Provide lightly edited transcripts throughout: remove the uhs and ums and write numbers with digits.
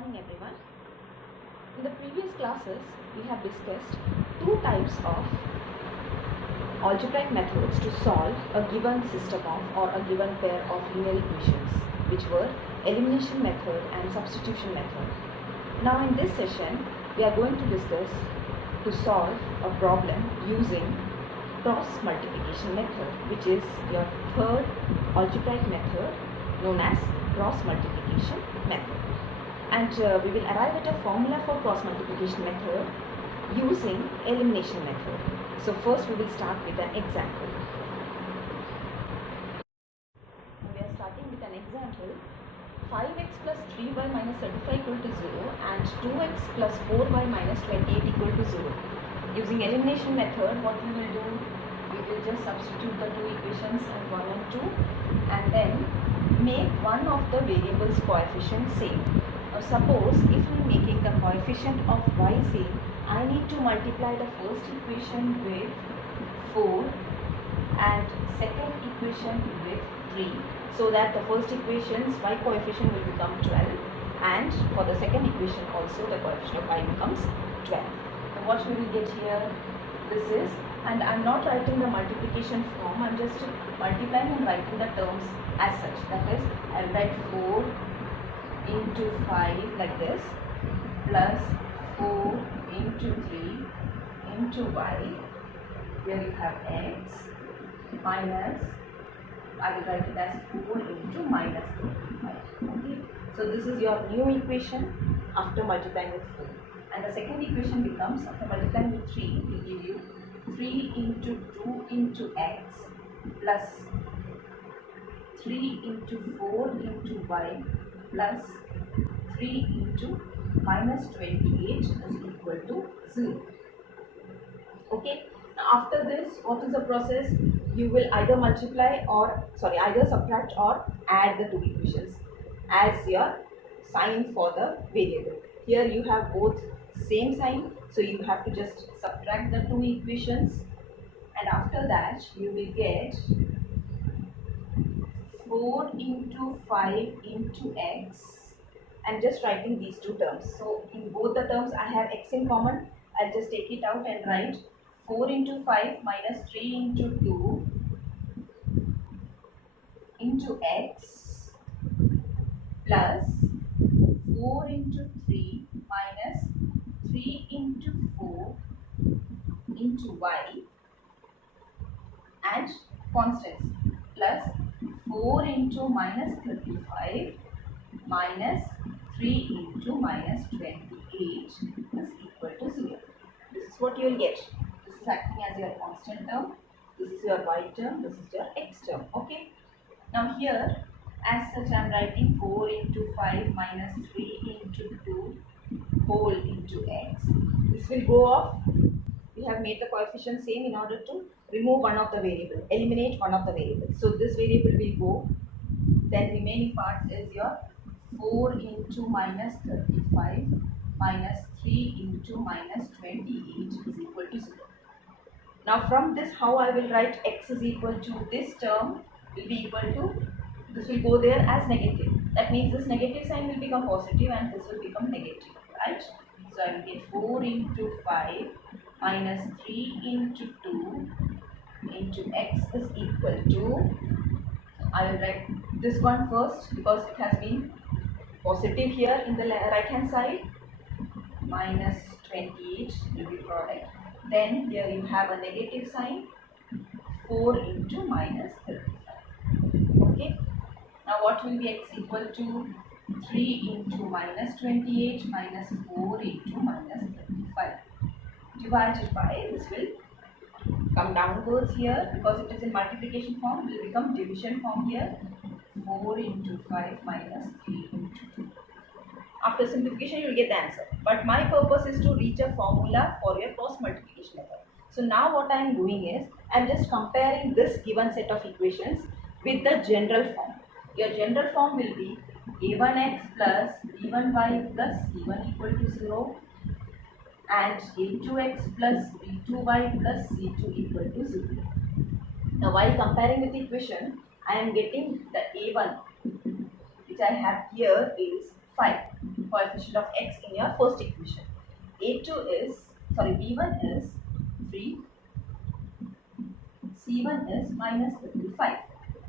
morning everyone. In the previous classes, we have discussed two types of algebraic methods to solve a given system of or a given pair of linear equations, which were elimination method and substitution method. Now in this session, we are going to discuss to solve a problem using cross multiplication method, which is your third algebraic method known as cross multiplication method. And we will arrive at a formula for cross multiplication method using elimination method. So first we will start with an example. We are starting with an example. 5x plus 3y minus 35 equal to 0 and 2x plus 4y minus 28 equal to 0. Using elimination method, what we will do, we will just substitute the two equations and 1 and 2 and then make one of the variables coefficient same. Now suppose if I am making the coefficient of y same, I need to multiply the first equation with 4 and second equation with 3, so that the first equation's y coefficient will become 12 and for the second equation also the coefficient of y becomes 12. So what we will get here, this is, and I am not writing the multiplication form, I am just multiplying and writing the terms as such. That is, I will write 4 into 5 like this plus 4 into 3 into y, here you have x, minus, I will write it as 4 into minus 35. Okay, so this is your new equation after multiplying with 4, and the second equation becomes, after multiplying with 3, it will give you 3 into 2 into x plus 3 into 4 into y plus 3 into minus 28 is equal to 0. Okay. Now after this, what is the process? You will either either subtract or add the two equations as your sign for the variable. Here you have both same sign, so you have to just subtract the two equations, and after that you will get 4 into 5 into x. I am just writing these two terms. So in both the terms I have x in common. I'll just take it out and write 4 into 5 minus 3 into 2 into x plus 4 into 3 minus 3 into 4 into y and constants plus 4 into minus 35 minus 3 into minus 28 is equal to 0. This is what you will get. This is acting as your constant term. This is your y term. This is your x term. Okay. Now here, as such, I am writing 4 into 5 minus 3 into 2 whole into x. This will go off. We have made the coefficient same in order to remove one of the variable, eliminate one of the variables. So this variable will go. Then remaining part is your 4 into minus 35 minus 3 into minus 28 is equal to 0. Now from this, how I will write x is equal to this term will be equal to, this will go there as negative. That means this negative sign will become positive and this will become negative, right? So I will get 4 into 5 minus 3 into 2 into x is equal to, I will write this one first because it has been positive here in the right hand side, minus 28 will be product. Then here you have a negative sign, 4 into minus 35. Okay. Now what will be x equal to? 3 into minus 28 minus 4 into minus 35. Divided by, this will come downwards here because it is in multiplication form, will become division form here. 4 into 5 minus 3 into 2. After simplification, you will get the answer. But my purpose is to reach a formula for your cross multiplication method. So now what I am doing is, I am just comparing this given set of equations with the general form. Your general form will be a1x plus b1y plus c1 equal to 0 and a2x plus b2y plus c2 equal to 0. Now while comparing with the equation, I am getting the a1 which I have here is 5. coefficient of x in your first equation. B1 is 3, C1 is minus 35,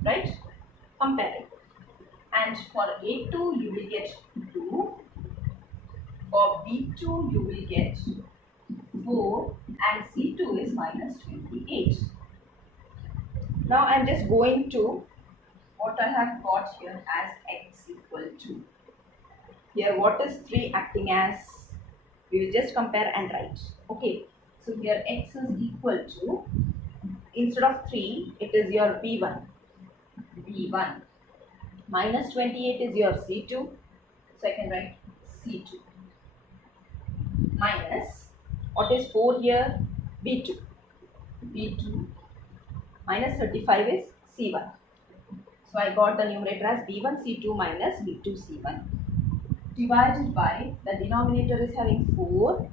right? Compare it. And for A2 you will get 2, for B2 you will get 4, and C2 is minus 28. Now I am just going to what I have got here as x equal to. Here what is 3 acting as? We will just compare and write. Okay, so here x is equal to, instead of 3 it is your B1. B1 minus 28 is your C2. So I can write C2 minus, what is 4 here? B2. B2 minus 35 is C1. So I got the numerator as B1 C2 minus B2 C1 divided by, the denominator is having 4,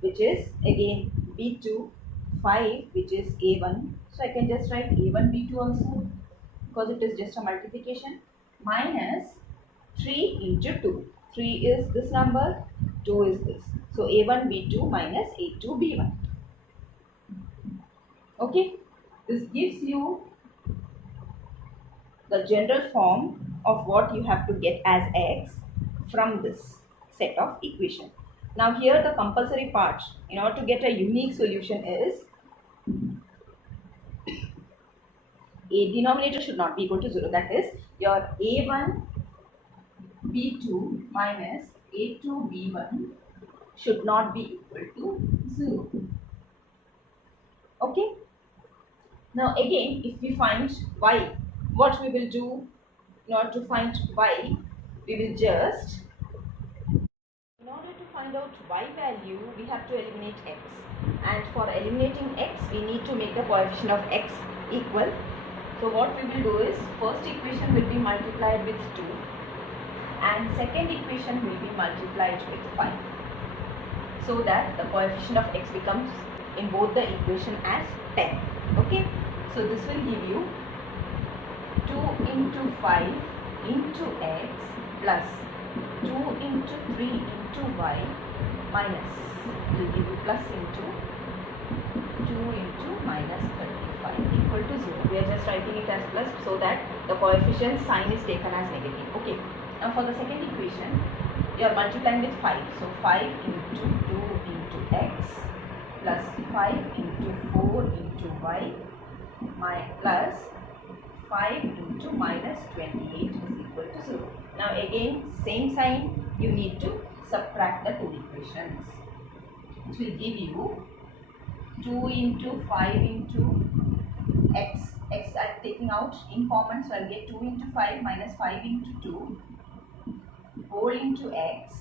which is again B2, 5, which is A1. So I can just write A1 B2 also, because it is just a multiplication, minus 3 into 2. 3 is this number, 2 is this. So A1 B2 minus A2 B1. Okay, this gives you the general form of what you have to get as x from this set of equation. Now here the compulsory part in order to get a unique solution is a denominator should not be equal to 0. That is, your A1 B2 minus A2 B1 should not be equal to 0. Okay. Now again, if we find y, what we will do in order to find y? We will just, in order to find out y value, we have to eliminate x. And for eliminating x, we need to make the coefficient of x equal. So what we will do is, first equation will be multiplied with 2 and second equation will be multiplied with 5. So that the coefficient of x becomes in both the equation as 10. Okay. So this will give you 2 into 5 into x plus 2 into 3 into y minus, will give you plus into 2 into minus 35 equal to 0. We are just writing it as plus so that the coefficient sign is taken as negative. Okay. Now for the second equation, you are multiplying with 5. So 5 into 2 into x plus 5 into 4 into y plus 5 into minus 28 is equal to 0. Now again, same sign, you need to subtract the two equations, which will give you 2 into 5 into x. X I am taking out in common, so I will get 2 into 5 minus 5 into 2 whole into x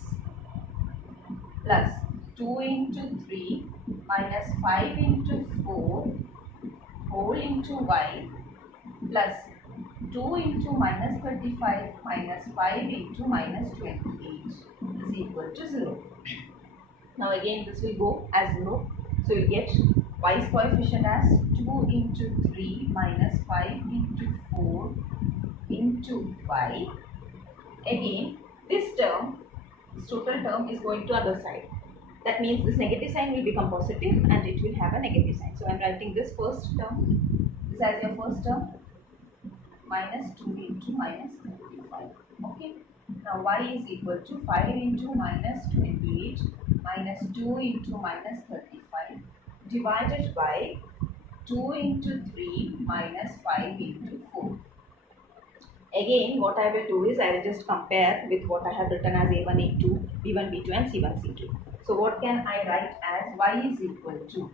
plus 2 into 3 minus 5 into 4 whole into y plus 2 into minus 35 minus 5 into minus 28 is equal to 0. Now again this will go as 0. So you get y's coefficient as 2 into 3 minus 5 into 4 into y. Again this term, this total term is going to other side. That means this negative sign will become positive and it will have a negative sign. So I am writing this first term, this as your first term, minus 2 into minus 35. Okay. Now y is equal to 5 into minus 28 minus 2 into minus 35 divided by 2 into 3 minus 5 into 4. Again, what I will do is I will just compare with what I have written as A1, A2, B1, B2 and C1, C2. So what can I write as y is equal to?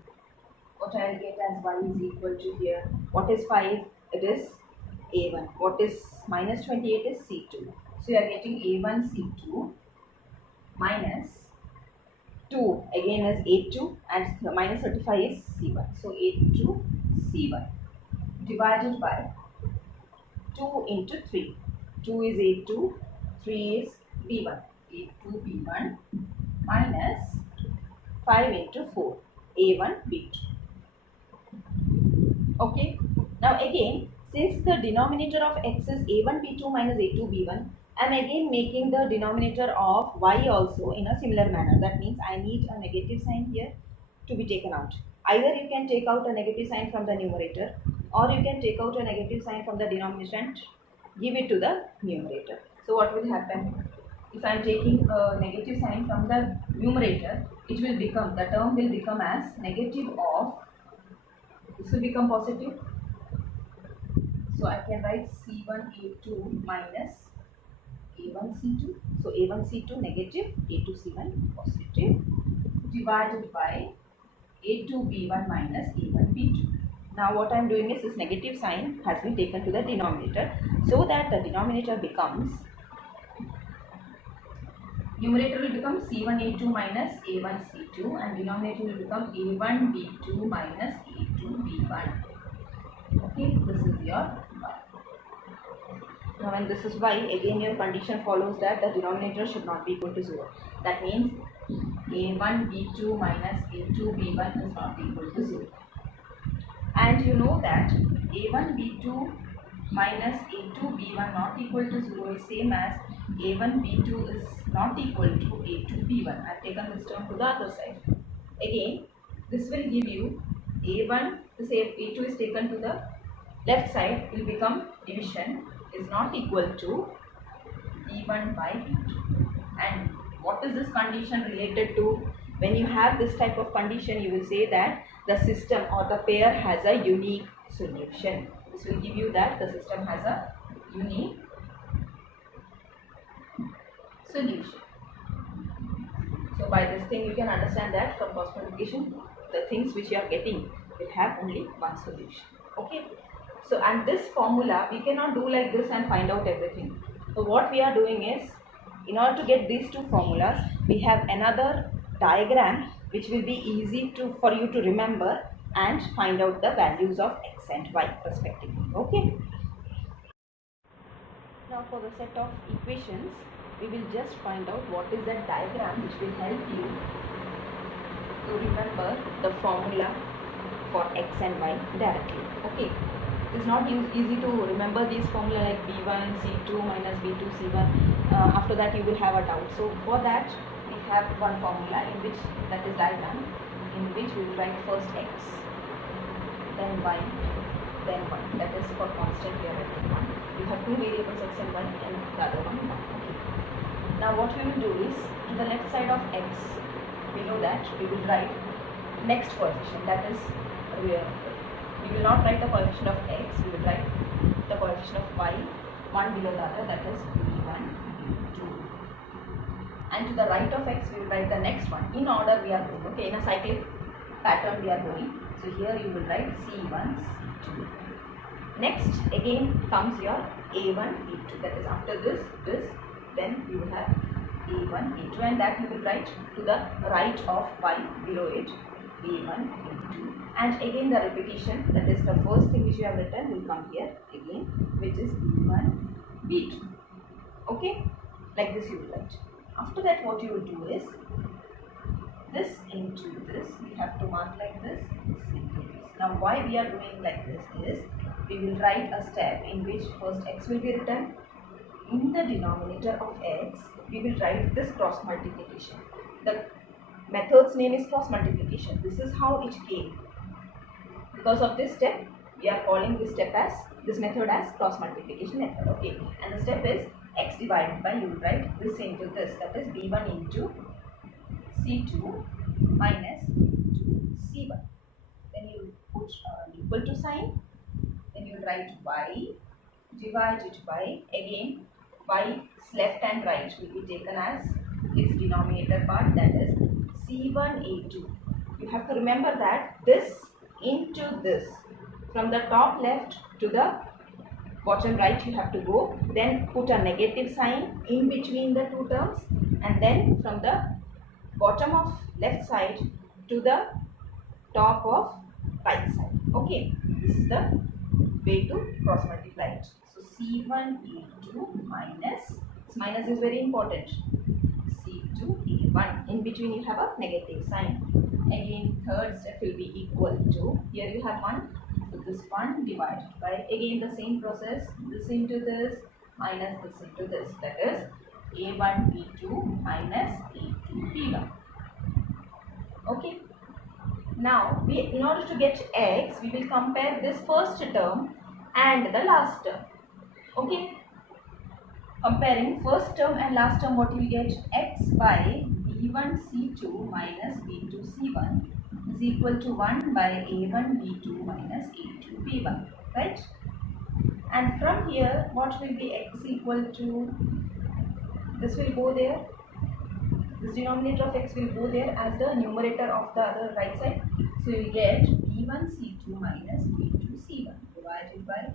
What I will get as y is equal to here? What is 5? It is A1. What is minus 28 is C2. So you are getting A1 C2 minus 2 again is A2 and minus 35 is C1. So A2 C1 divided by 2 into 3. 2 is A2, 3 is B1. A2 B1 minus 5 into 4. A1 B2. Okay. Now again, since the denominator of x is A1 B2 minus A2 B1, I'm again making the denominator of y also in a similar manner. That means I need a negative sign here to be taken out. Either you can take out a negative sign from the numerator, or you can take out a negative sign from the denominator and give it to the numerator. So what will happen? If I am taking a negative sign from the numerator, it will become, the term will become as negative of, this will become positive. So I can write C1A2 minus A1C2. So A1C2 negative, A2C1 positive, divided by A2B1 minus A1B2. Now what I am doing is this negative sign has been taken to the denominator, so that the denominator becomes, numerator will become C1A2 minus A1C2 and denominator will become A1B2 minus A2B1. Okay, this is your y. Now when this is y, again your condition follows that the denominator should not be equal to 0. That means A1B2 minus A2B1 is not equal to 0. And you know that A1B2 minus A2B1 not equal to 0 is same as A1B2 is not equal to A2B1. I have taken this term to the other side. Again, this will give you A1, say A2 is taken to the left side, will become division is not equal to B1 by B2. And what is this condition related to? When you have this type of condition, you will say that the system or the pair has a unique solution. This will give you that the system has a unique solution. So by this thing you can understand that from cross multiplication, the things which you are getting will have only one solution. Okay. So and this formula we cannot do like this and find out everything. So what we are doing is, in order to get these two formulas, we have another diagram which will be easy for you to remember and find out the values of x and y respectively. Okay. Now for the set of equations, we will just find out what is that diagram which will help you to remember the formula for x and y directly. Okay. It's not easy to remember these formula like B1 C2 minus B2 C1. After that you will have a doubt. So for that we have one formula in which, that is diagram, in which we will write first x, then y, then 1. That is for constant we are writing 1. We have two variables x and y and the other one 1. Okay. Now what we will do is, to the left side of x, below that we will write next coefficient, that is we will not write the coefficient of x, we will write the coefficient of y, one below the other, that is b1, b2. And to the right of x, we will write the next one. In order we are going, okay, in a cyclic pattern we are going. So here you will write c1, c2. Next again comes your a1, b2, that is after this, then you will have a1, b2, and that you will write to the right of y below it, b1, b2. And again the repetition, that is the first thing which you have written will come here again, which is b1, b2. Okay, like this you will write. After that what you will do is, this into this, we have to mark like this into this. Now why we are doing like this is, we will write a step in which first x will be written. In the denominator of x, we will write this cross multiplication. The method's name is cross multiplication. This is how it came. Because of this step, we are calling this step as, this method as cross multiplication method. Okay, and the step is x divided by, you will write this into this, that is b1 into c2 minus c1. Then you put equal to sign. Then you will write y divided by, again y's left and right will be taken as its denominator part, that is c1a2. You have to remember that this into this, from the top left to the bottom right you have to go, then put a negative sign in between the two terms, and then from the bottom of left side to the top of right side. Okay, this is the way to cross multiply it. So c1a2 minus, this minus is very important, c2a1, in between you have a negative sign. Again third step will be equal to, here you have 1, so this 1 divided by, again the same process, this into this, minus this into this, that is a1 b2 minus a2 b1. Okay. Now, in order to get x, we will compare this first term and the last term. Okay. Comparing first term and last term, what you will get? X by b1 c2 minus b2 c1 is equal to 1 by a1 b2 minus a2 b1. Right? And from here, what will be x equal to? This will go there. This denominator of x will go there as the numerator of the other right side. So you will get b1 c2 minus b2 c1 divided by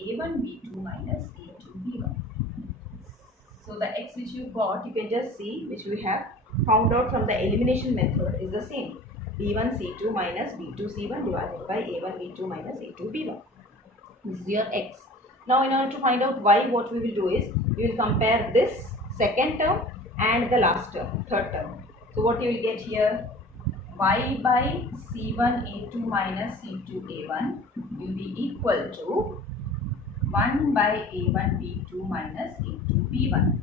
a1 b2 minus a2 b1. So the x which you got, you can just see, which we have found out from the elimination method, is the same. b1 c2 minus b2 c1 divided by a1 b2 minus a2 b1. This is your x. Now in order to find out y, what we will do is, we will compare this second term and the last term, third term. So what you will get here, y by c1 a2 minus c2 a1 will be equal to 1 by a1 b2 minus a2 b1.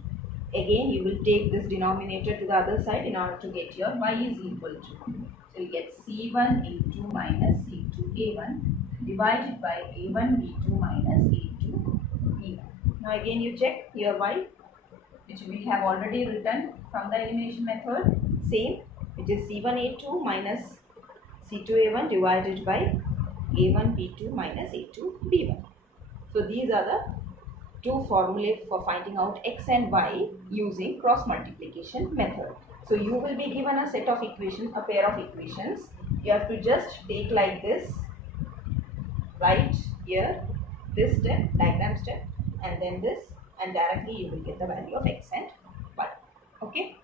Again, you will take this denominator to the other side in order to get your y is equal to. So you get c1 a2 minus c2 a1 divided by a1 b2 minus a2 b1. Now again you check your y, which we have already written from the elimination method, same, which is c1 a2 minus c2 a1 divided by a1 b2 minus a2 b1. So these are the two formulae for finding out x and y using cross multiplication method. So you will be given a set of equations, a pair of equations. You have to just take like this, write here this step, diagram step, and then this, and directly you will get the value of x and y. Okay.